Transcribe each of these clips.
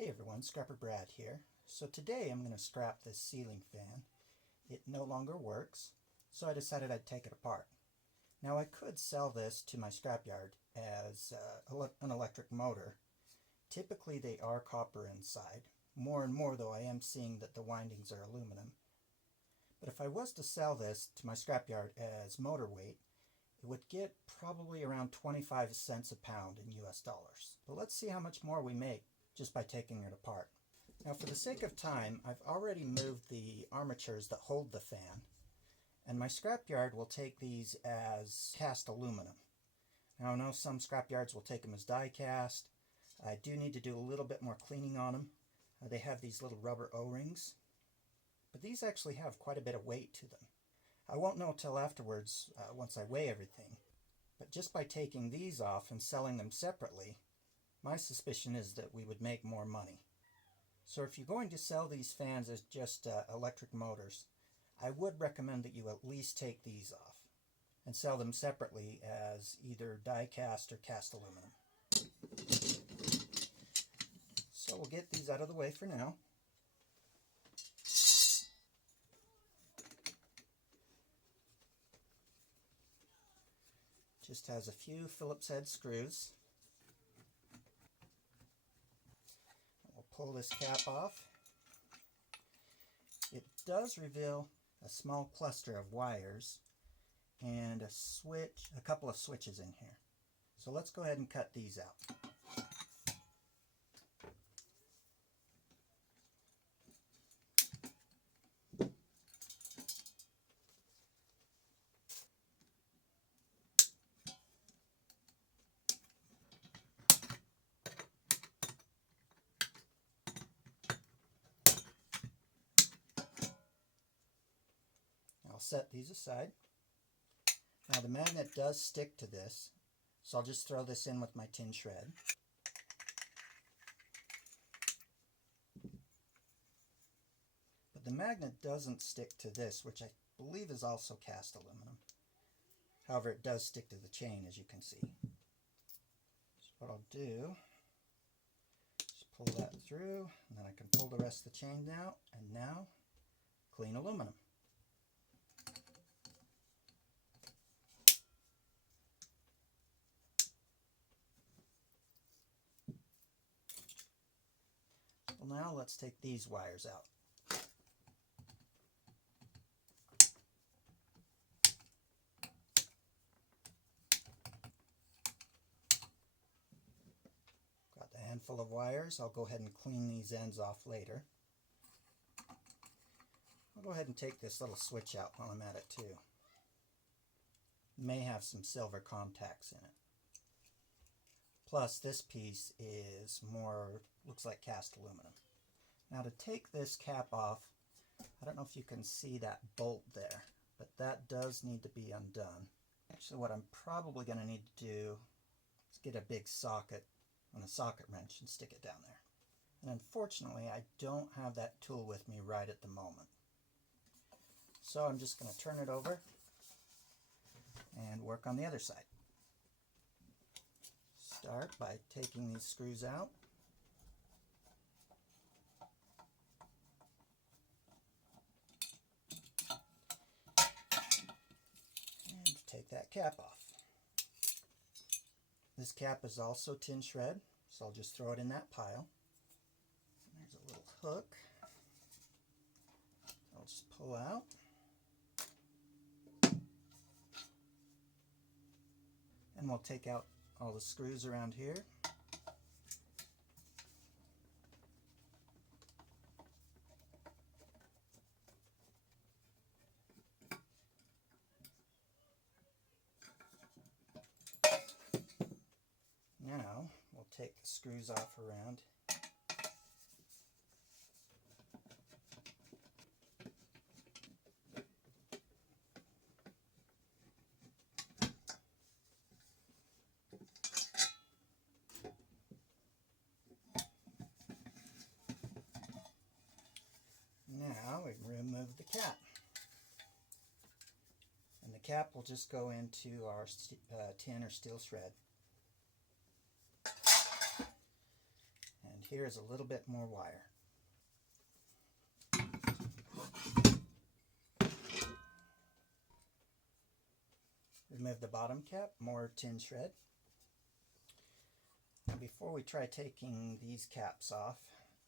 Hey everyone, Scrapper Brad here. So today I'm going to scrap this ceiling fan. It no longer works, so I decided I'd take it apart. Now I could sell this to my scrapyard as an electric motor. Typically they are copper inside. More and more though I am seeing that the windings are aluminum. But if I was to sell this to my scrapyard as motor weight, it would get probably around 25 cents a pound in US dollars. But let's see how much more we make just by taking it apart. Now for the sake of time, I've already moved the armatures that hold the fan, and my scrapyard will take these as cast aluminum. Now I know some scrapyards will take them as die cast. I do need to do a little bit more cleaning on them. They have these little rubber O-rings, but these actually have quite a bit of weight to them. I won't know till afterwards once I weigh everything, but just by taking these off and selling them separately, my suspicion is that we would make more money. So if you're going to sell these fans as just electric motors, I would recommend that you at least take these off and sell them separately as either die cast or cast aluminum. So we'll get these out of the way for now. Just has a few Phillips head screws. We'll pull this cap off. It does reveal a small cluster of wires and a couple of switches in here. So let's go ahead and cut these out. I'll set these aside. Now the magnet does stick to this, so I'll just throw this in with my tin shred. But the magnet doesn't stick to this, which I believe is also cast aluminum. However, it does stick to the chain, as you can see. So what I'll do is pull that through, and then I can pull the rest of the chain out, and now clean aluminum. Well, now let's take these wires out. Got the handful of wires. I'll go ahead and clean these ends off later. I'll go ahead and take this little switch out while I'm at it too. It may have some silver contacts in it. Plus this piece is more, looks like cast aluminum. Now to take this cap off, I don't know if you can see that bolt there, but that does need to be undone. Actually what I'm probably going to need to do is get a big socket on a socket wrench and stick it down there. And unfortunately I don't have that tool with me right at the moment. So I'm just going to turn it over and work on the other side. Start by taking these screws out. And take that cap off. This cap is also tin shred, so I'll just throw it in that pile. There's a little hook. I'll just pull out. And we'll take out all the screws around here. Now we'll take the screws off around. Now we remove the cap. And the cap will just go into our tin or steel shred. And here is a little bit more wire. Remove the bottom cap, more tin shred. Now before we try taking these caps off,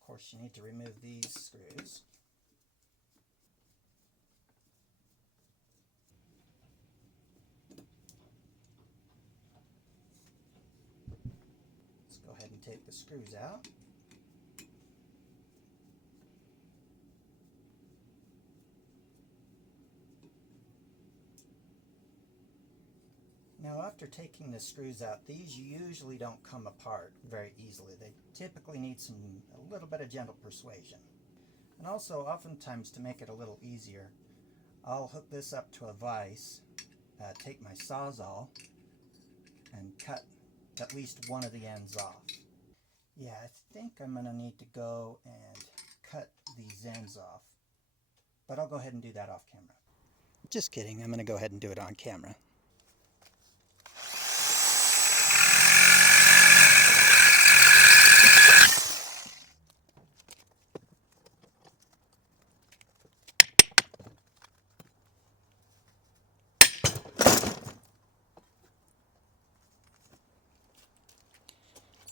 of course you need to remove these screws. Let's go ahead and take the screws out. Now after taking the screws out, these usually don't come apart very easily. They typically need a little bit of gentle persuasion. And also oftentimes, to make it a little easier, I'll hook this up to a vise, take my Sawzall and cut at least one of the ends off. Yeah, I think I'm going to need to go and cut these ends off, but I'll go ahead and do that off camera. Just kidding, I'm going to go ahead and do it on camera.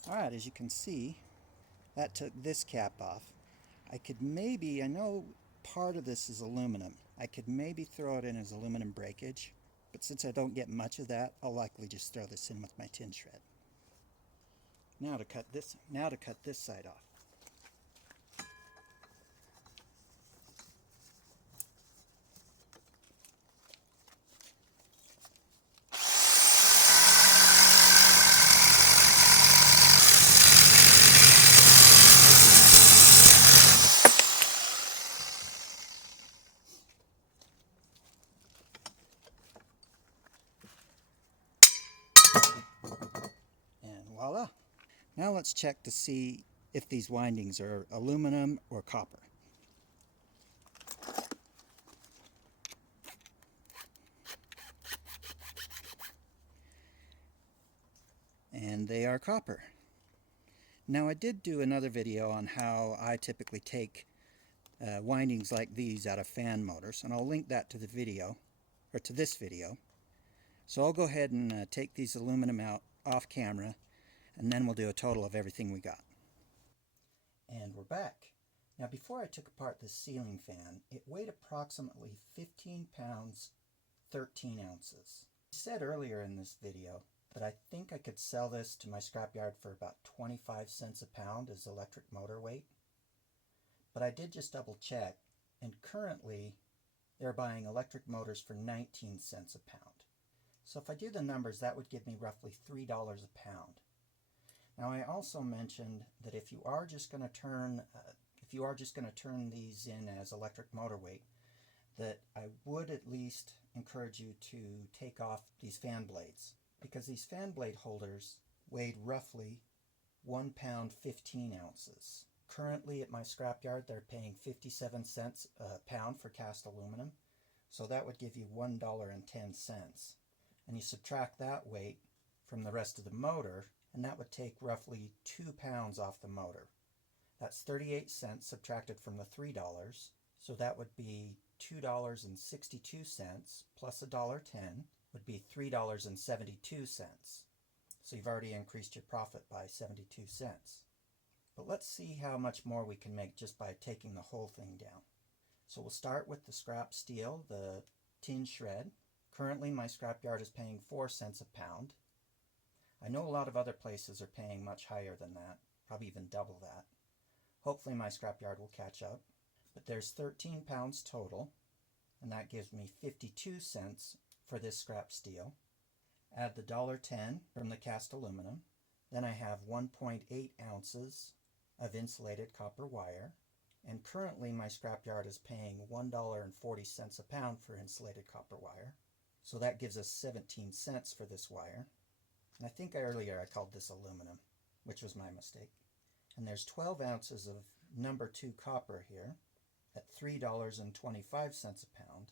Alright, as you can see, that took this cap off. I know part of this is aluminum. I could maybe throw it in as aluminum breakage, but since I don't get much of that, I'll likely just throw this in with my tin shred. Now to cut this side off. Voila. Now let's check to see if these windings are aluminum or copper. And they are copper. Now I did do another video on how I typically take windings like these out of fan motors, and I'll link that to the video, or to this video. So I'll go ahead and take these aluminum out off camera, and then we'll do a total of everything we got. And we're back. Now before I took apart this ceiling fan, it weighed approximately 15 pounds, 13 ounces. I said earlier in this video that I think I could sell this to my scrapyard for about 25 cents a pound as electric motor weight. But I did just double check, and currently they're buying electric motors for 19 cents a pound. So if I do the numbers, that would give me roughly $3 a pound. Now I also mentioned that if you are just going to turn these in as electric motor weight, that I would at least encourage you to take off these fan blades, because these fan blade holders weighed roughly 1 pound 15 ounces. Currently at my scrapyard they're paying 57 cents a pound for cast aluminum, so that would give you $1.10. And you subtract that weight from the rest of the motor, and that would take roughly 2 pounds off the motor. That's 38 cents subtracted from the $3, so that would be $2.62 plus $1.10 would be $3.72. So you've already increased your profit by 72 cents. But let's see how much more we can make just by taking the whole thing down. So we'll start with the scrap steel, the tin shred. Currently my scrapyard is paying 4 cents a pound. I know a lot of other places are paying much higher than that, probably even double that. Hopefully my scrapyard will catch up. But there's 13 pounds total, and that gives me 52 cents for this scrap steel. Add the $1.10 from the cast aluminum. Then I have 1.8 ounces of insulated copper wire. And currently my scrapyard is paying $1.40 a pound for insulated copper wire. So that gives us 17 cents for this wire. And I think earlier I called this aluminum, which was my mistake. And there's 12 ounces of number 2 copper here at $3.25 a pound,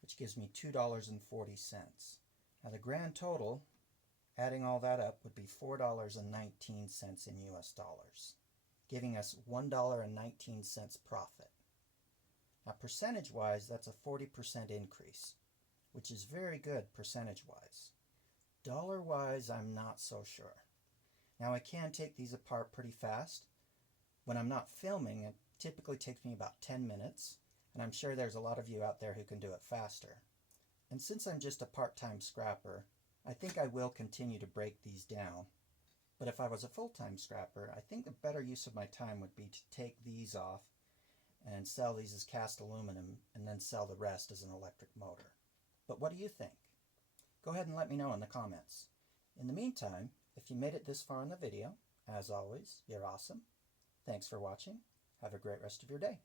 which gives me $2.40. Now the grand total, adding all that up, would be $4.19 in US dollars, giving us $1.19 profit. Now percentage-wise, that's a 40% increase, which is very good percentage-wise. Dollar-wise, I'm not so sure. Now I can take these apart pretty fast. When I'm not filming, it typically takes me about 10 minutes, and I'm sure there's a lot of you out there who can do it faster. And since I'm just a part-time scrapper, I think I will continue to break these down. But if I was a full-time scrapper, I think the better use of my time would be to take these off and sell these as cast aluminum and then sell the rest as an electric motor. But what do you think? Go ahead and let me know in the comments. In the meantime, if you made it this far in the video, as always, you're awesome. Thanks for watching. Have a great rest of your day.